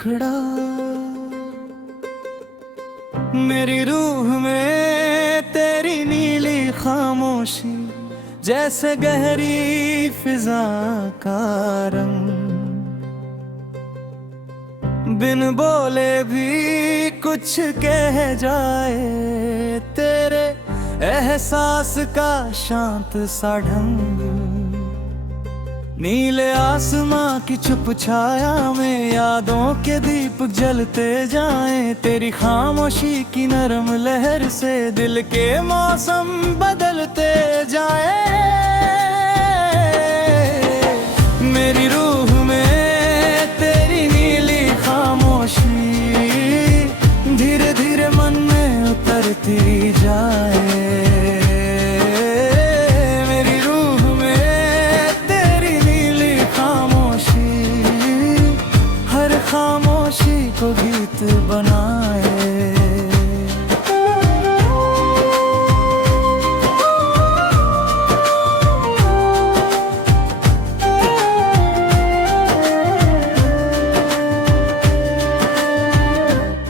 टुकड़ा। मेरी रूह में तेरी नीली खामोशी, जैसे गहरी फिजा का रंग। बिन बोले भी कुछ कह जाए, तेरे एहसास का शांत सा ढंग। नीले आसमां की छुप छाया में यादों के दीपक जलते जाएं। तेरी खामोशी की नरम लहर से दिल के मौसम बदलते जाएं। मेरी रूह में तेरी नीली खामोशी, धीरे धीरे मन में उतरती जाए। खामोशी को गीत बनाए।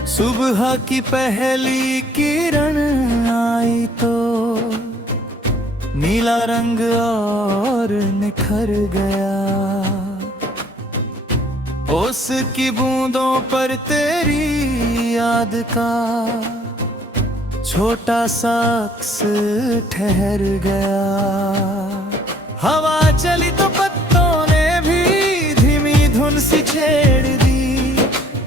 सुबह की पहली किरण आई तो नीला रंग और निखर गया। उसकी बूंदों पर तेरी याद का छोटा सा अक्स ठहर गया। हवा चली तो पत्तों ने भी धीमी धुन सी छेड़ दी।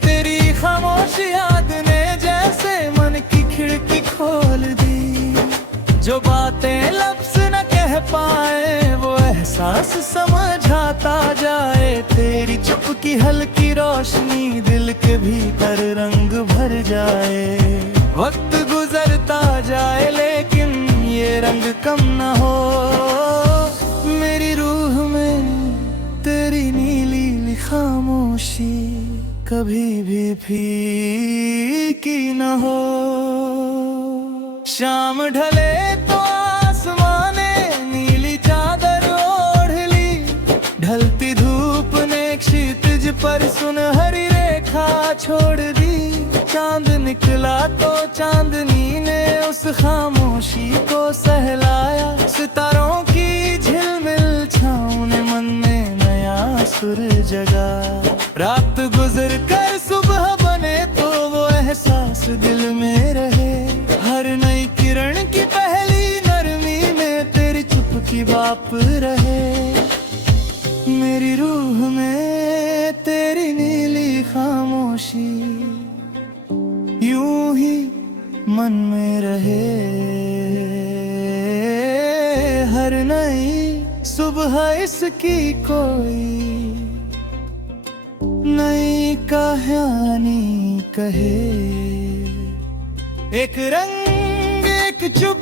तेरी खामोश याद ने जैसे मन की खिड़की खोल दी। जो बातें लफ्ज़ न कह पाए वो एहसास समझाता जाए। तेरी चुप की हल्की रोशनी दिल के भीतर रंग भर जाए। वक्त गुजरता जाए लेकिन ये रंग कम न हो। मेरी रूह में तेरी नीली खामोशी कभी भी फीकी न हो। शाम ढले तो आसमां ने नीली चादर ओढ़ ली। ढलती धूप ने क्षितिज पर सुनहरी रेखा छोड़ दी। चांद निकला तो चांदनी ने उस खामोशी को सहलाया। सितारों की झिलमिल छाँव ने मन में नया सुर जगा। रात गुजर कर सुबह बने तो वो एहसास दिल में रहे। हर नई किरण की पहली नरमी में तेरी चुप की बाप रहे। मेरी रूह में तेरी नीली खामोशी यूं ही मन में रहे। हर नई सुबह इसकी कोई नई कहानी कहे। एक रंग एक चुप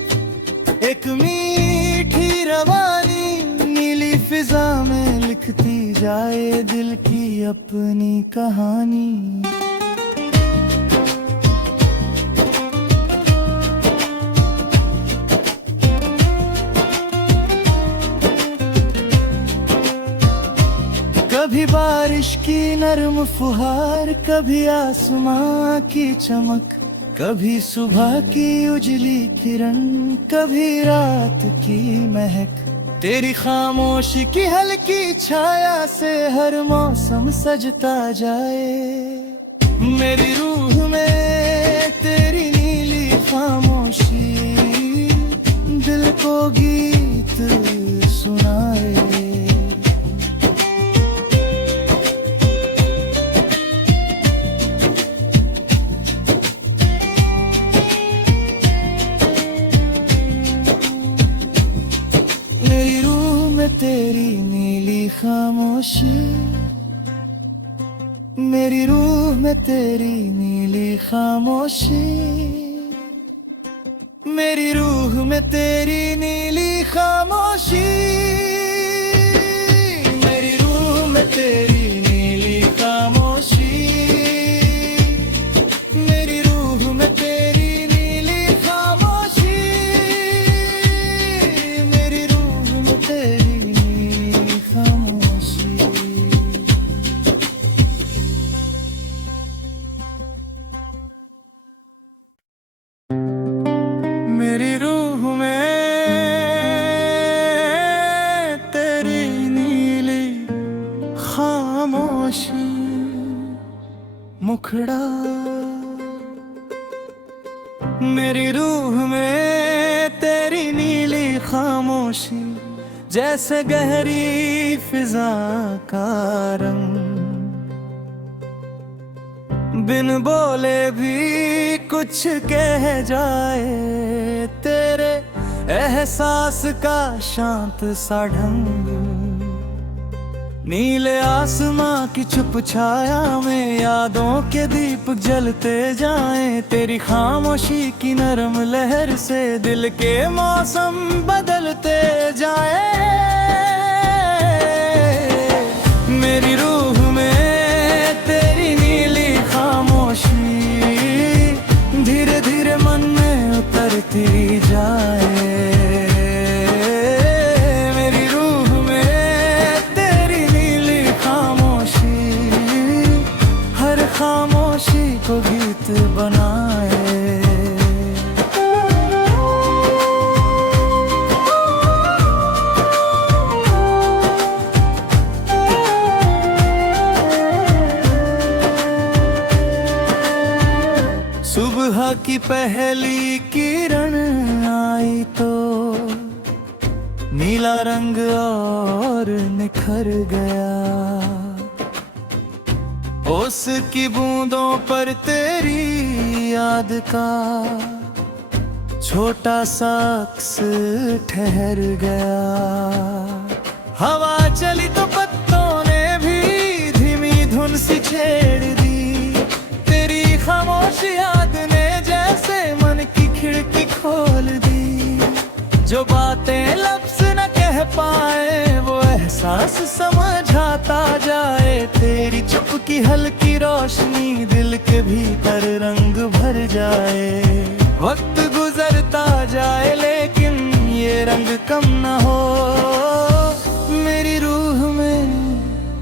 एक मीठी रवानी, नीली फिजा में लिखती जाए दिल की अपनी कहानी। कभी बारिश की नरम फुहार, कभी आसमां की चमक, कभी सुबह की उजली किरण, कभी रात की महक। तेरी खामोशी की हल्की छाया से हर मौसम सजता जाए। मेरी रूह में तेरी नीली खामोशी दिल को गीत सुनाए। मेरी रूह में तेरी नीली खामोशी, मेरी रूह में तेरी नीली खामोशी, मेरी रूह में तेरी नीली खामोशी, मेरी रूह में तेरी नीली खामोशी, मेरी रूह में तेरी नीली खामोशी, मेरी रूह में तेरी नीली खामोशी। मेरी रूह में तेरी नीली खामोशी, जैसे गहरी फिजा का रंग। बिन बोले भी कुछ कह जाए, तेरे एहसास का शांत सा ढंग। नीले आसमां की छुप छाया में यादों के दीपक जलते जाएं। तेरी खामोशी की नरम लहर से दिल के मौसम बदलते जाएं। मेरी रूह में तेरी नीली खामोशी धीरे धीरे मन में उतरती जाए। खामोशी को गीत बनाए। सुबह की पहली किरण आई तो नीला रंग और निखर गया। उसकी बूंदों पर तेरी याद का छोटा सा अक्स ठहर गया। हवा चली तो पत्तों ने भी धीमी धुन सी छेड़ दी। तेरी खामोश याद ने जैसे मन की खिड़की खोल दी। जो बातें लफ्ज़ न कह पाए वो एहसास समझाता जाए। तेरी चुप की हल्की रोशनी दिल के भीतर रंग भर जाए। वक्त गुजरता जाए लेकिन ये रंग कम न हो। मेरी रूह में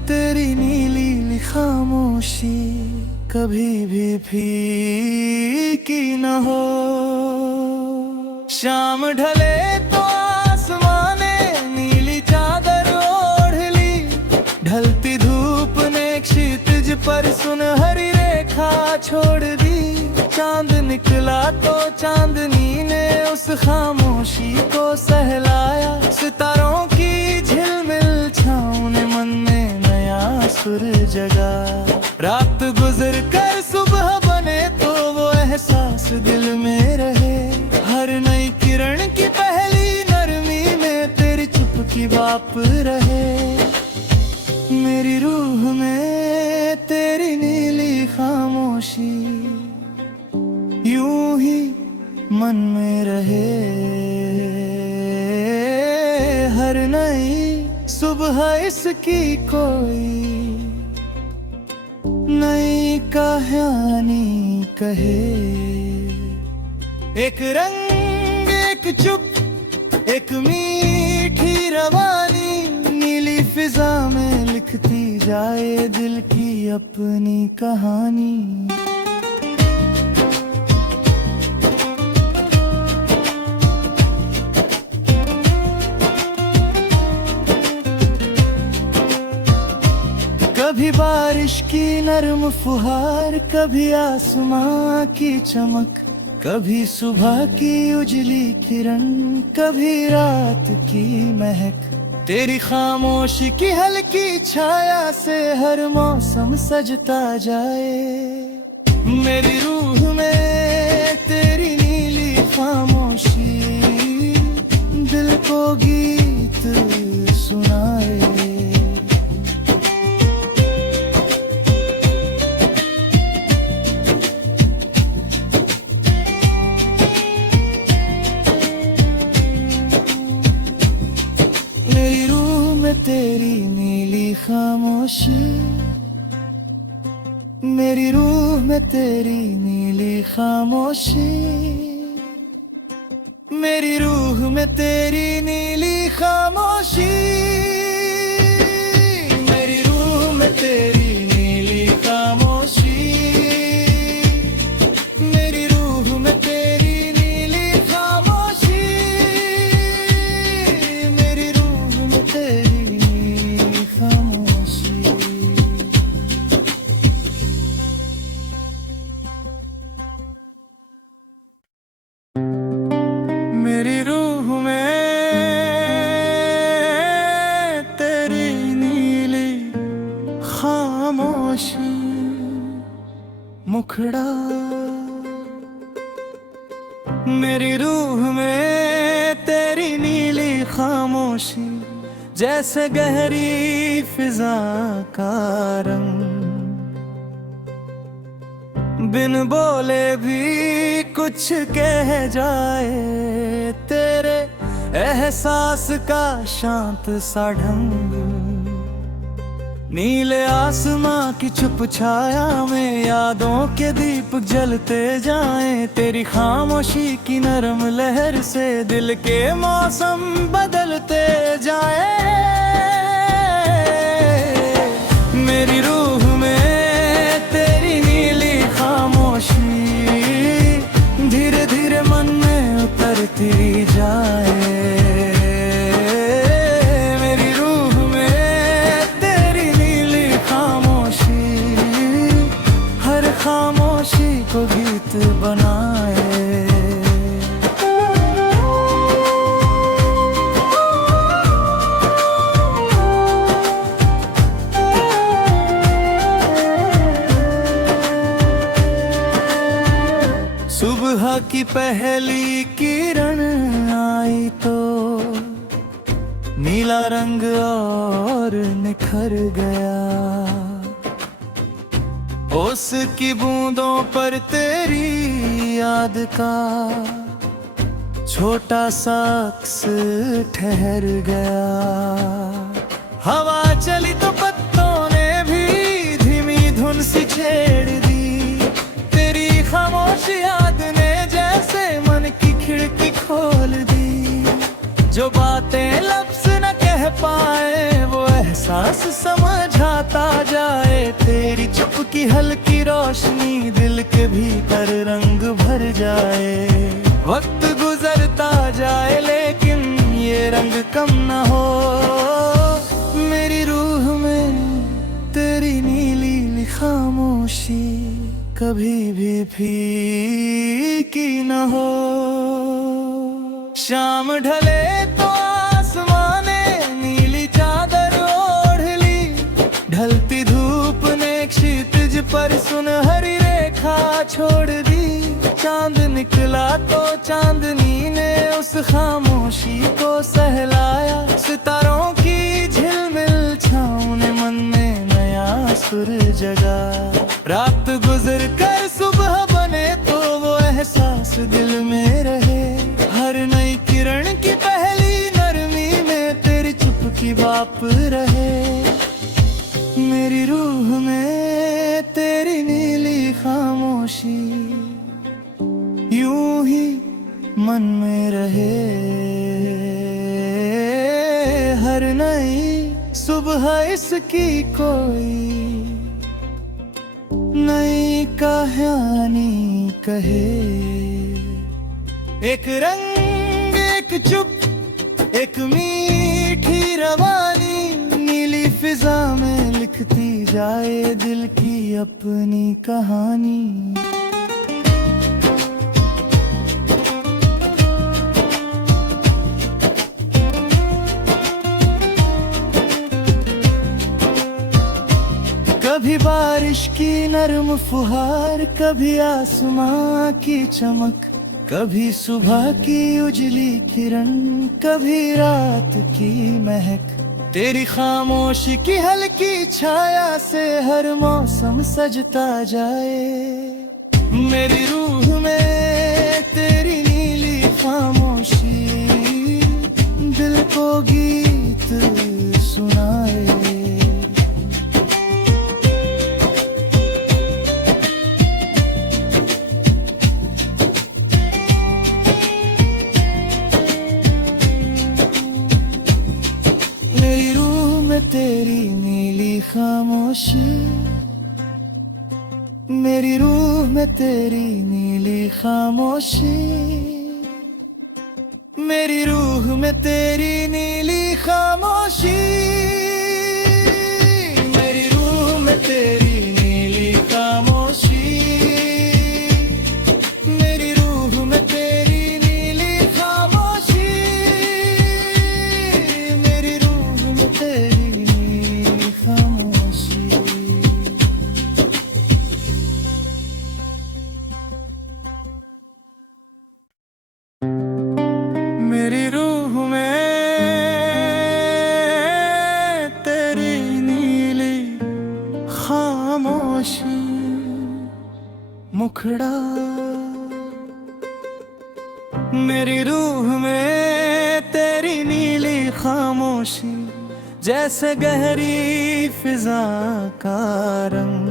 तेरी नीली खामोशी कभी भी फीकी न हो। शाम ढले तो आसमां ने नीली चादर ओढ़ ली। ढलती धूप ने क्षितिज पर सुनहरी रेखा छोड़ दी। चांद निकला तो चांदनी ने उस खामोशी को सहलाया। सितारों की झिलमिल छाँव ने मन में नया सुर जगा। रात गुजर कर सुबह बने तो वो एहसास दिल में रहे। हर नई किरण की पहली नरमी में तेरी चुप की बाप रहे। मेरी रूह में तेरी नीली खामोशी यूं ही मन में रहे। हर नई सुबह इसकी कोई नई कहानी कहे। एक रंग एक चुप एक मीठी रवानी नीली फिजा में लिखती जाए दिल की अपनी कहानी। कभी बारिश की नरम फुहार, कभी आसमां की चमक, कभी सुबह की उजली किरण, कभी रात की महक। तेरी खामोशी की हल्की छाया से हर मौसम सजता जाए। मेरी रूह में तेरी नीली खामोशी दिल को गीत सुनाए। मेरी रूह में तेरी नीली खामोशी, मेरी रूह में तेरी नीली खामोशी, मेरी रूह में तेरी नीली खामोशी। मेरी रूह में तेरी नीली खामोशी, जैसे गहरी फिजा का रंग। बिन बोले भी कुछ कह जाए, तेरे एहसास का शांत सा ढंग। नीले आसमां की छुप छाया में यादों के दीप जलते जाएं। तेरी खामोशी की नरम लहर से दिल के मौसम बदलते जाएं। मेरी रूह में तेरी नीली खामोशी, धीरे धीरे मन में उतरती जाए। खामोशी को गीत बनाए। सुबह की पहली किरण आई तो नीला रंग और निखर गया। उसकी बूंदों पर तेरी याद का छोटा सा अक्स ठहर गया। हवा चली तो पत्तों ने भी धीमी धुन सी छेड़ दी। तेरी खामोश याद ने जैसे मन की खिड़की खोल दी। जो बातें लफ्ज़ न कह पाए वो एहसास समझाता जाए। तेरी चुप की हल्की रोशनी दिल के भीतर रंग भर जाए। वक्त गुजरता जाए लेकिन ये रंग कम न हो। मेरी रूह में तेरी नीली खामोशी कभी भी फीकी न हो। शाम ढले तो आसमां ने नीली चादर ओढ़ ली। ढलती धूप ने क्षितिज पर सुनहरी रेखा छोड़ दी। चांद निकला तो चांदनी ने उस खामोशी को सहलाया। सितारों की झिलमिल छाँव ने मन में नया सुर जगा। रात गुजर कर सुबह बने तो वो एहसास दिल में रहे। हर नई किरण की पहली नरमी में तेरी चुप की बाप रहे। मेरी रूह में तेरी नीली खामोशी यूं ही मन में रहे। हर नई सुबह इसकी कोई नई कहानी कहे। एक रंग एक चुप एक मीठी रवानी, नीली फिजा में लिखती जाए दिल की अपनी कहानी। कभी बारिश की नरम फुहार, कभी आसमां की चमक, कभी सुबह की उजली किरण, कभी रात की महक। तेरी खामोशी की हल्की छाया से हर मौसम सजता जाए। मेरी रूह में तेरी नीली खामोशी दिल को गीत सुनाए। मेरी रूह में तेरी नीली खामोशी, मेरी रूह में तेरी नीली खामोशी, मेरी रूह में तेरी नीली खामोशी। मेरी रूह में तेरी नीली खामोशी, जैसे गहरी फिजा का रंग।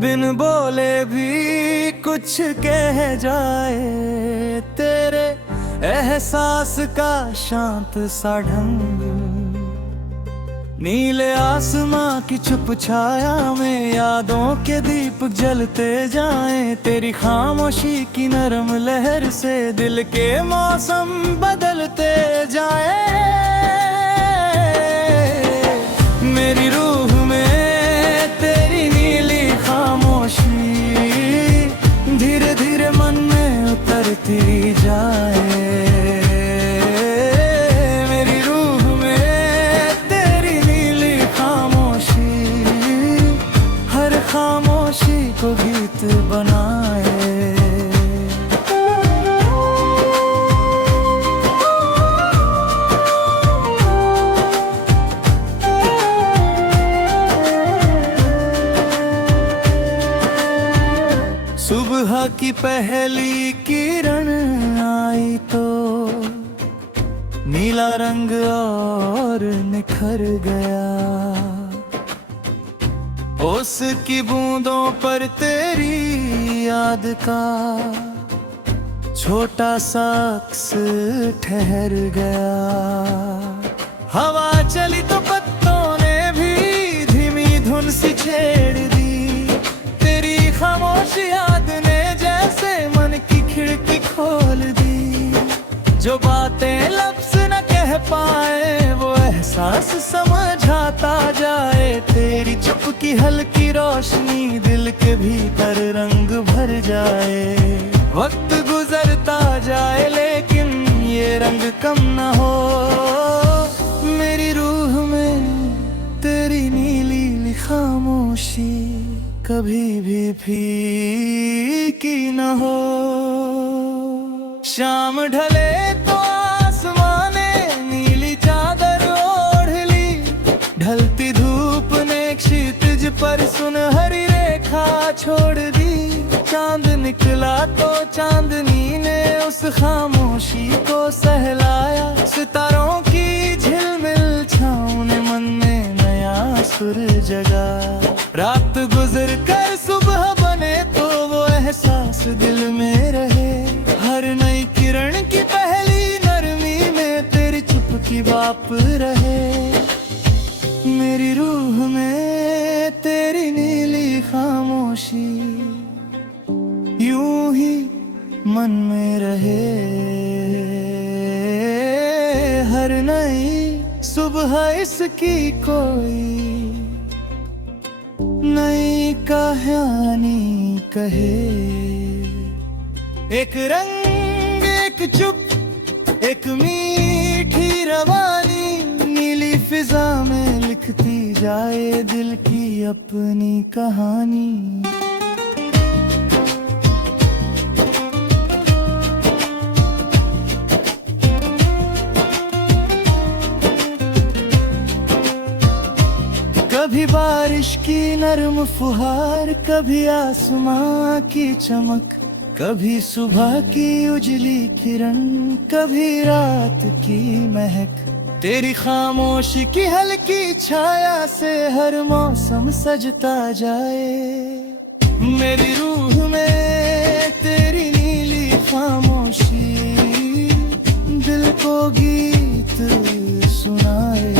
बिन बोले भी कुछ कह जाए, तेरे एहसास का शांत सा ढंग। नीले आसमां की छुप छाया में यादों के दीप जलते जाएं। तेरी खामोशी की नरम लहर से दिल के मौसम बदलते जाएं। मेरी रूह में तेरी नीली खामोशी, धीरे धीरे मन में उतरती जाए। खामोशी को गीत बनाए। सुबह की पहली किरण आई तो नीला रंग और निखर गया। उसकी बूंदों पर तेरी याद का छोटा सा अक्स ठहर गया। हवा चली तो पत्तों ने भी धीमी धुन सी छेड़ दी। तेरी खामोश याद ने जैसे मन की खिड़की खोल दी। जो बातें लफ्ज़ न कह पाए वो एहसास समझाता जाए। तेरी चुप की हल्की रोशनी दिल के भीतर रंग भर जाए। वक्त गुजरता जाए लेकिन ये रंग कम न हो। मेरी रूह में तेरी नीली खामोशी कभी भी फीकी न हो। शाम ढले तो आसमां ने नीली चादर ओढ़ ली। ढलती धूप ने क्षितिज पर सुनहरी रेखा छोड़ दी। चांद निकला तो चांदनी ने उस खामोशी को सहलाया। सितारों की झिलमिल छाँव ने मन में नया सुर जगा। रात गुजर कर सुबह बने तो वो एहसास दिल में रहे। हर नई किरण की पहली नरमी में तेरी चुप की बाप रहे। मेरी रूह में तेरी नीली खामोशी यूं ही मन में रहे। हर नई सुबह इसकी कोई नई कहानी कहे। एक रंग एक चुप एक मीठी रवानी, नीली फिजा में लिखती जाए दिल की अपनी कहानी। कभी बारिश की नरम फुहार, कभी आसमां की चमक, कभी सुबह की उजली किरण, कभी रात की महक। तेरी खामोशी की हल्की छाया से हर मौसम सजता जाए। मेरी रूह में तेरी नीली खामोशी दिल को गीत सुनाए।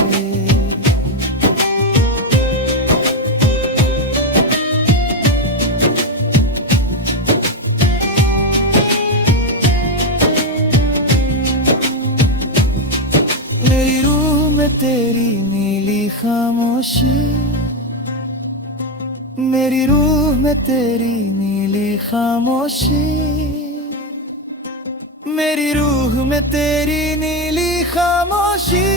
मेरी रूह में तेरी नीली खामोशी, मेरी रूह में तेरी नीली खामोशी, मेरी रूह में तेरी नीली खामोशी।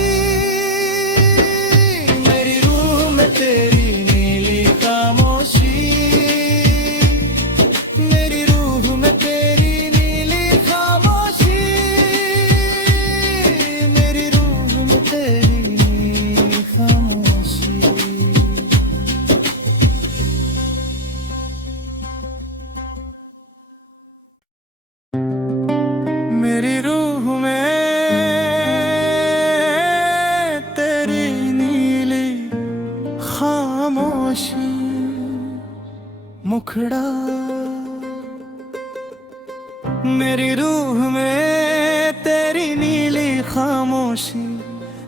मेरी रूह में तेरी नीली खामोशी,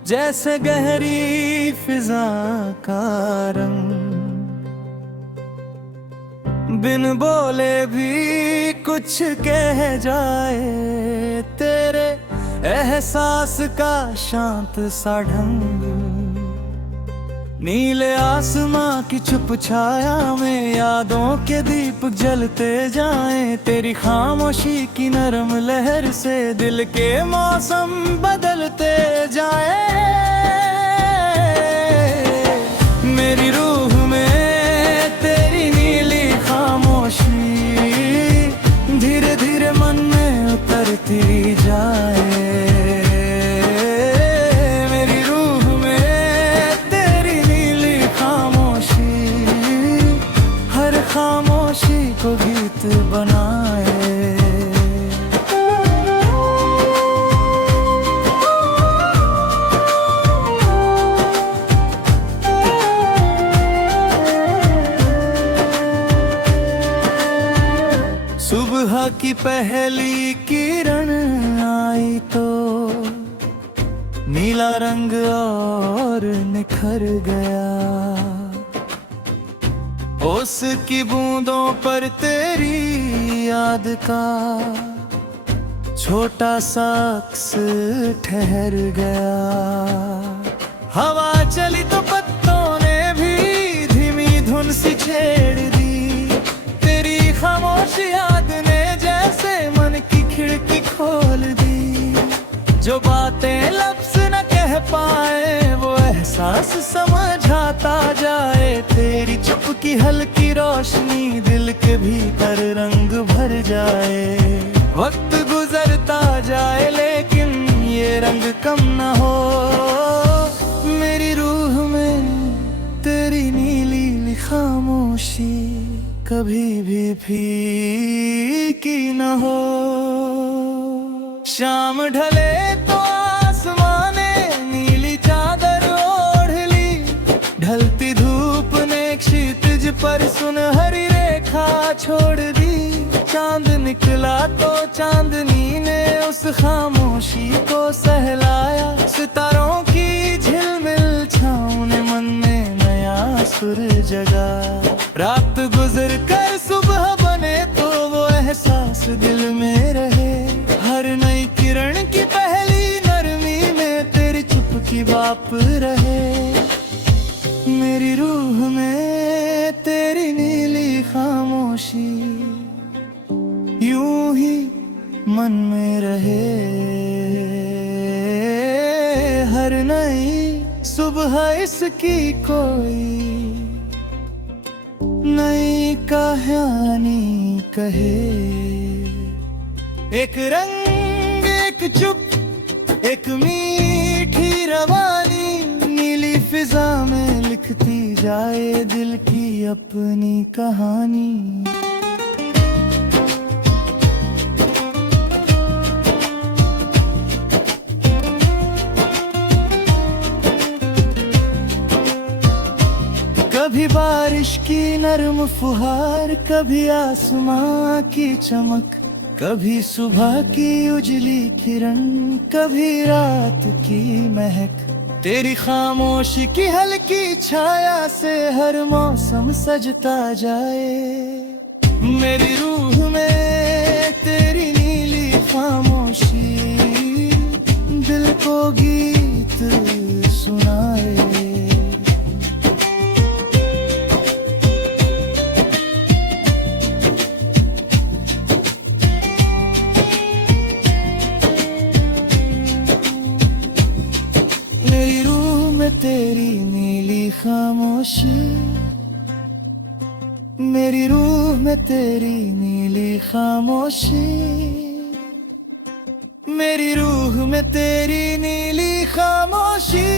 जैसे गहरी फिजा का रंग। बिन बोले भी कुछ कह जाए, तेरे एहसास का शांत सा ढंग। नीले आसमां की छुप छाया में यादों के दीप जलते जाएं। तेरी खामोशी की नरम लहर से दिल के मौसम बदलते जाएं। मेरी रूह में तेरी नीली खामोशी, धीरे धीरे मन में उतरती जाए। खामोशी को गीत बनाए। सुबह की पहली किरण आई तो नीला रंग और निखर गया। उसकी बूंदों पर तेरी याद का छोटा सा अक्स ठहर गया। हवा चली तो पत्तों ने भी धीमी धुन सी छेड़ दी। तेरी खामोश याद ने जैसे मन की खिड़की खोल दी। जो बातें लफ्ज़ न कह पाए वो एहसास समझाता जाए। तेरी चुप की हल्की रोशनी दिल के भीतर रंग भर जाए। वक्त गुजरता जाए लेकिन ये रंग कम ना हो। मेरी रूह में तेरी नीली खामोशी कभी भी फीकी ना हो। शाम ढले तो आसमां ने नीली चादर ओढ़ ली। ढलती धूप ने क्षितिज पर सुनहरी रेखा छोड़ दी। चांद निकला तो चांदनी ने उस खामोशी को सहलाया। सितारों की झिलमिल छाँव ने मन में नया सुर जगा। रात गुजर कर सुबह बने तो वो एहसास दिल में रहे। हर नई किरण की पहली नरमी में तेरी चुप की बाप रहे। मेरी रूह में तेरी नीली खामोशी यूं ही मन में रहे। हर नई सुबह इसकी कोई नई कहानी कहे। एक रंग एक चुप एक मीठी रवानी, नीली फिजा में लिखती जाए दिल की अपनी कहानी। कभी बारिश की नरम फुहार, कभी आसमां की चमक, कभी सुबह की उजली किरण, कभी रात की महक। तेरी खामोशी की हल्की छाया से हर मौसम सजता जाए। मेरी रूह में तेरी नीली खामोशी दिल को गीत सुनाए। मेरी रूह में तेरी नीली खामोशी, मेरी रूह में तेरी नीली खामोशी, मेरी रूह में तेरी नीली खामोशी।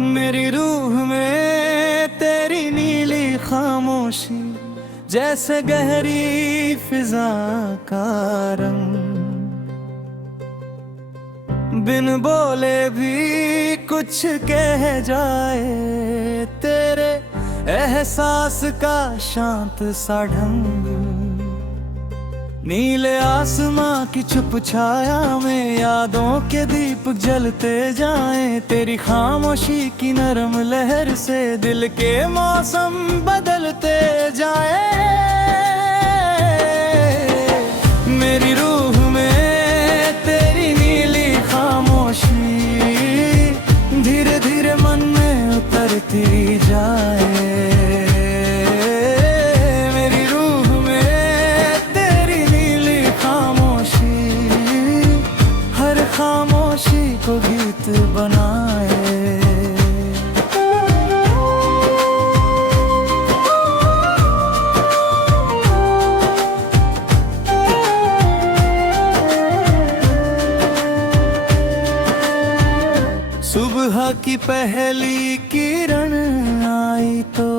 मेरी रूह में तेरी नीली खामोशी, जैसे गहरी फिजा का रंग। बिन बोले भी कुछ कह जाए, तेरे एहसास का शांत सा ढंग। नीले आसमां की छुप छाया में यादों के दीप जलते जाएं। तेरी खामोशी की नरम लहर से दिल के मौसम बदलते जाएं। मेरी रूह में तेरी नीली खामोशी, धीरे धीरे मन में उतरती जाए। खामोशी को गीत बनाए। सुबह की पहली किरण आई तो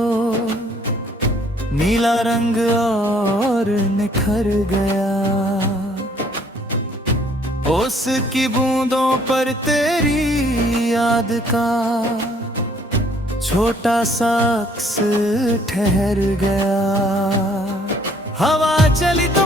नीला रंग और निखर गया। उसकी बूंदों पर तेरी याद का छोटा सा अक्स ठहर गया। हवा चली तो